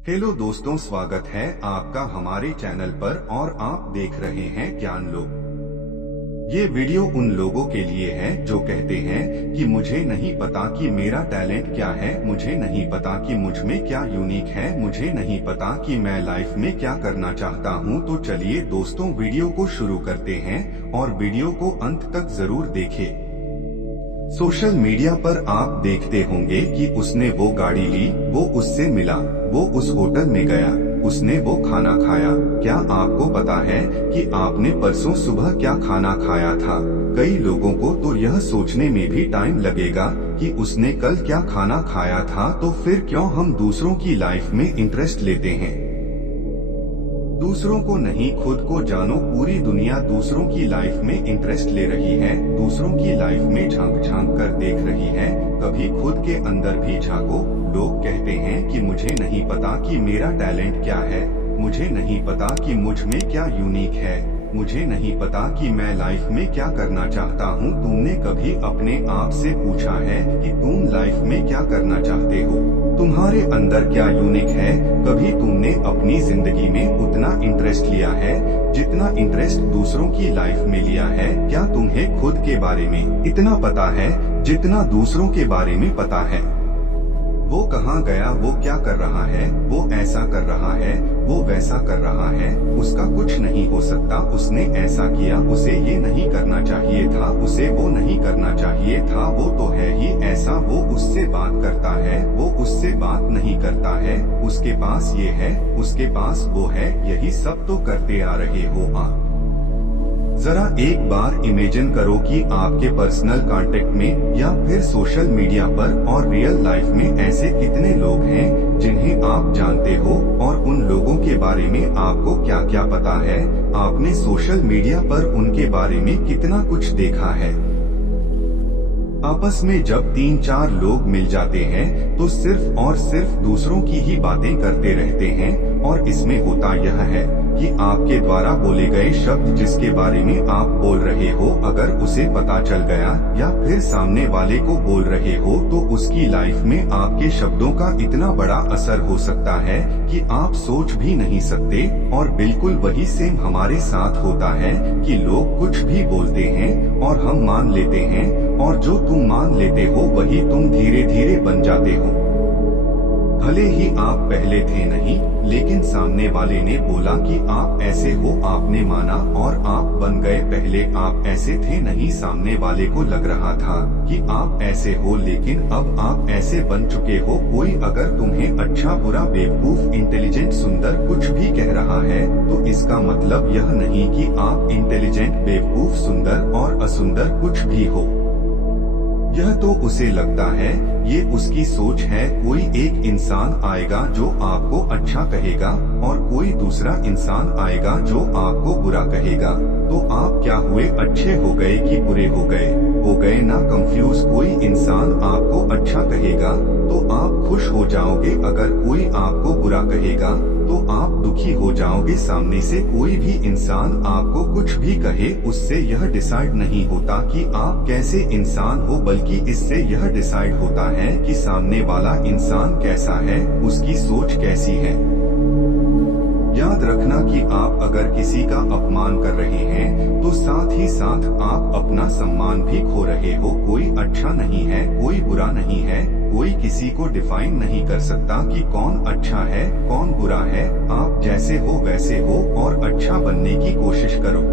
Hello दोस्तों, स्वागत है आपका हमारे चैनल पर और आप देख रहे हैं ज्ञान लोग। ये वीडियो उन लोगों के लिए है जो कहते हैं कि मुझे नहीं पता कि मेरा टैलेंट क्या है, मुझे नहीं पता कि मुझ में क्या यूनिक है, मुझे नहीं पता कि मैं लाइफ में क्या करना चाहता हूँ। तो चलिए दोस्तों, वीडियो को शुरू करते हैं और वीडियो को अंत तक जरूर देखें। सोशल मीडिया पर आप देखते होंगे कि उसने वो गाड़ी ली, वो उससे मिला, वो उस होटल में गया, उसने वो खाना खाया। क्या आपको पता है कि आपने परसों सुबह क्या खाना खाया था? कई लोगों को तो यह सोचने में भी टाइम लगेगा कि उसने कल क्या खाना खाया था। तो फिर क्यों हम दूसरों की लाइफ में इंटरेस्ट लेते हैं? दूसरों को नहीं, खुद को जानो। पूरी दुनिया दूसरों की लाइफ में इंटरेस्ट ले रही है, दूसरों की लाइफ में झांक झांक कर देख रही है। कभी खुद के अंदर भी झांको। लोग कहते हैं कि मुझे नहीं पता कि मेरा टैलेंट क्या है, मुझे नहीं पता कि मुझ में क्या यूनिक है, मुझे नहीं पता कि मैं लाइफ में क्या करना चाहता हूँ। तुमने कभी अपने आप से पूछा है कि तुम लाइफ में क्या करना चाहते हो? तुम्हारे अंदर क्या यूनिक है? कभी तुमने अपनी जिंदगी में उतना इंटरेस्ट लिया है जितना इंटरेस्ट दूसरों की लाइफ में लिया है? क्या तुम्हें खुद के बारे में इतना पता है जितना दूसरों के बारे में पता है? वो कहाँ गया, वो क्या कर रहा है, वो ऐसा कर रहा है, वो वैसा कर रहा है, उसका कुछ नहीं हो सकता, उसने ऐसा किया, उसे ये नहीं करना चाहिए था, उसे वो नहीं करना चाहिए था, वो तो है ही ऐसा, वो उससे बात करता है, वो उससे बात नहीं करता है, उसके पास ये है, उसके पास वो है, यही सब तो करते आ रहे हो आप। जरा एक बार इमेजिन करो कि आपके पर्सनल कांटेक्ट में या फिर सोशल मीडिया पर और रियल लाइफ में ऐसे कितने लोग हैं जिन्हें आप जानते हो और उन लोगों के बारे में आपको क्या क्या पता है। आपने सोशल मीडिया पर उनके बारे में कितना कुछ देखा है। आपस में जब 3-4 लोग मिल जाते हैं तो सिर्फ और सिर्फ दूसरों की ही बातें करते रहते हैं। और इसमें होता यह है कि आपके द्वारा बोले गए शब्द जिसके बारे में आप बोल रहे हो, अगर उसे पता चल गया या फिर सामने वाले को बोल रहे हो तो उसकी लाइफ में आपके शब्दों का इतना बड़ा असर हो सकता है कि आप सोच भी नहीं सकते। और बिल्कुल वही सेम हमारे साथ होता है कि लोग कुछ भी बोलते हैं और हम मान लेते हैं, और जो तुम मान लेते हो वही तुम धीरे धीरे बन जाते हो। भले ही आप पहले थे नहीं, लेकिन सामने वाले ने बोला कि आप ऐसे हो, आपने माना और आप बन गए। पहले आप ऐसे थे नहीं, सामने वाले को लग रहा था कि आप ऐसे हो, लेकिन अब आप ऐसे बन चुके हो। कोई अगर तुम्हें अच्छा, बुरा, बेवकूफ, इंटेलिजेंट, सुंदर कुछ भी कह रहा है तो इसका मतलब यह नहीं कि आप इंटेलिजेंट, बेवकूफ, सुंदर और असुंदर कुछ भी हो। यह तो उसे लगता है, ये उसकी सोच है। कोई एक इंसान आएगा जो आपको अच्छा कहेगा और कोई दूसरा इंसान आएगा जो आपको बुरा कहेगा। तो आप क्या हुए, अच्छे हो गए कि बुरे हो गए? हो गए ना कंफ्यूज। कोई इंसान आपको अच्छा कहेगा तो आप खुश हो जाओगे, अगर कोई आपको बुरा कहेगा तो आप दुखी हो जाओगे। सामने से कोई भी इंसान आपको कुछ भी कहे, उससे यह डिसाइड नहीं होता कि आप कैसे इंसान हो, बल्कि इससे यह डिसाइड होता है कि सामने वाला इंसान कैसा है, उसकी सोच कैसी है। याद रखना कि आप अगर किसी का अपमान कर रहे हैं तो साथ ही साथ आप अपना सम्मान भी खो रहे हो। कोई अच्छा नहीं है, कोई बुरा नहीं है, कोई किसी को डिफाइन नहीं कर सकता कि कौन अच्छा है, कौन बुरा है। आप जैसे हो वैसे हो और अच्छा बनने की कोशिश करो।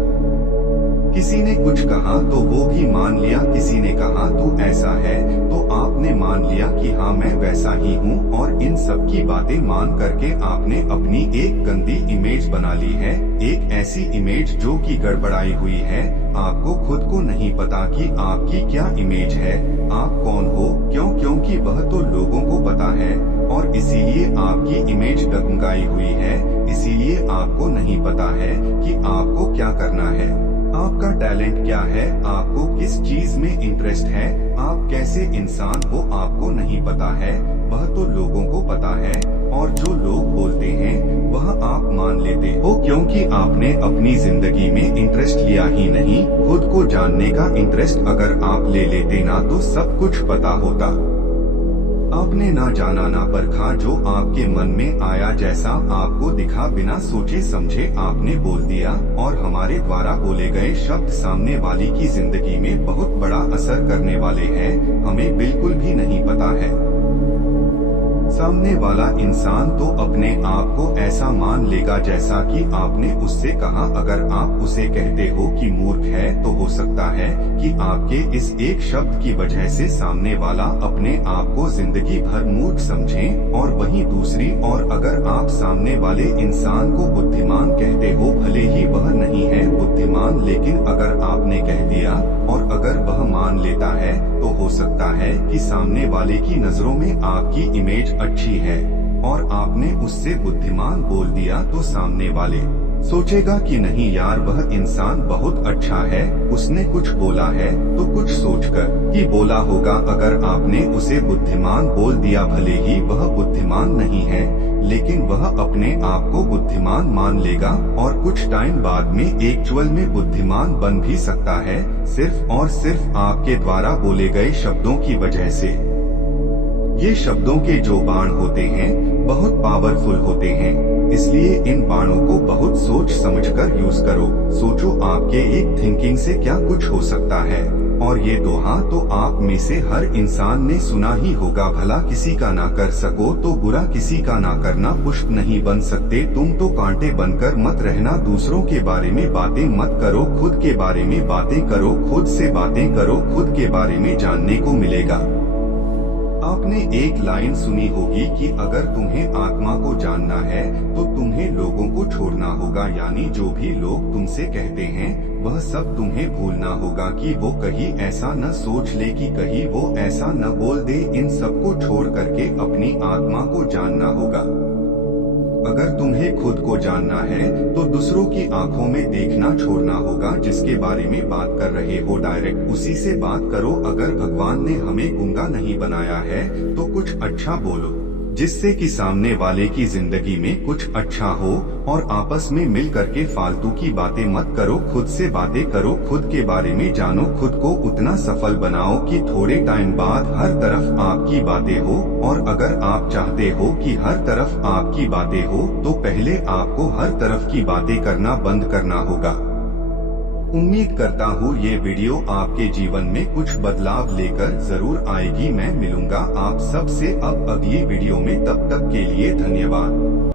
किसी ने कुछ कहा तो वो भी मान लिया, किसी ने कहा तू ऐसा है तो आपने मान लिया कि हाँ मैं वैसा ही हूँ, और इन सब की बातें मान करके आपने अपनी एक गंदी इमेज बना ली है। एक ऐसी इमेज जो कि गड़बड़ाई हुई है। आपको खुद को नहीं पता कि आपकी क्या इमेज है, आप कौन हो। क्योंकि वह तो लोगों को पता है और इसीलिए आपकी इमेज डगमगाई हुई है। इसीलिए आपको नहीं पता है कि आपको क्या करना है, आपका टैलेंट क्या है, आपको किस चीज में इंटरेस्ट है, आप कैसे इंसान हो, आपको नहीं पता है। वह तो लोगों को पता है, और जो लोग बोलते हैं वह आप मान लेते हो, क्योंकि आपने अपनी जिंदगी में इंटरेस्ट लिया ही नहीं। खुद को जानने का इंटरेस्ट अगर आप ले लेते ना तो सब कुछ पता होता। आपने ना जाना ना परखा, जो आपके मन में आया, जैसा आपको दिखा, बिना सोचे समझे आपने बोल दिया, और हमारे द्वारा बोले गए शब्द सामने वाली की जिंदगी में बहुत बड़ा असर करने वाले हैं, हमें बिल्कुल भी नहीं पता है। सामने वाला इंसान तो अपने आप को ऐसा मान लेगा जैसा कि आपने उससे कहा। अगर आप उसे कहते हो कि मूर्ख है, तो हो सकता है कि आपके इस एक शब्द की वजह से सामने वाला अपने आप को जिंदगी भर मूर्ख समझे। और वहीं दूसरी ओर अगर आप सामने वाले इंसान को बुद्धिमान कहते हो, भले ही वह नहीं है बुद्धिमान, लेकिन अगर आपने कह दिया और अगर वह मान लेता है, तो हो सकता है कि सामने वाले की नजरों में आपकी इमेज अच्छी है और आपने उससे बुद्धिमान बोल दिया, तो सामने वाले सोचेगा कि नहीं यार, वह इंसान बहुत अच्छा है, उसने कुछ बोला है तो कुछ सोचकर ही बोला होगा। अगर आपने उसे बुद्धिमान बोल दिया, भले ही वह बुद्धिमान नहीं है, लेकिन वह अपने आप को बुद्धिमान मान लेगा और कुछ टाइम बाद में एक्चुअल में बुद्धिमान बन भी सकता है, सिर्फ और सिर्फ आपके द्वारा बोले गए शब्दों की वजह से। ये शब्दों के जो बाण होते हैं बहुत पावरफुल होते हैं, इसलिए इन बाणों को बहुत सोच समझकर यूज करो। सोचो आपके एक थिंकिंग से क्या कुछ हो सकता है। और ये दोहा तो आप में से हर इंसान ने सुना ही होगा, भला किसी का ना कर सको तो बुरा किसी का ना करना पुष्प नहीं बन सकते। तुम तो कांटे बनकर मत रहना, दूसरों के बारे में बातें मत करो, खुद के बारे में बातें करो, खुद से बातें करो, खुद के बारे में जानने को मिलेगा। आपने एक लाइन सुनी होगी कि अगर तुम्हें आत्मा को जानना है तो तुम्हें लोगों को छोड़ना होगा, यानी जो भी लोग तुमसे कहते हैं वह सब तुम्हें भूलना होगा कि वो कहीं ऐसा न सोच ले कि कहीं वो ऐसा न बोल दे। इन सबको छोड़ करके अपनी आत्मा को जानना होगा। अगर तुम्हें खुद को जानना है तो दूसरों की आंखों में देखना छोड़ना होगा। जिसके बारे में बात कर रहे हो डायरेक्ट उसी से बात करो। अगर भगवान ने हमें गूंगा नहीं बनाया है तो कुछ अच्छा बोलो, जिससे कि सामने वाले की जिंदगी में कुछ अच्छा हो। और आपस में मिल करके फालतू की बातें मत करो, खुद से बातें करो, खुद के बारे में जानो, खुद को उतना सफल बनाओ कि थोड़े टाइम बाद हर तरफ आपकी बातें हो। और अगर आप चाहते हो कि हर तरफ आपकी बातें हो तो पहले आपको हर तरफ की बातें करना बंद करना होगा। उम्मीद करता हूँ ये वीडियो आपके जीवन में कुछ बदलाव लेकर जरूर आएगी। मैं मिलूंगा आप सबसे अब अगली वीडियो में, तब तक के लिए धन्यवाद।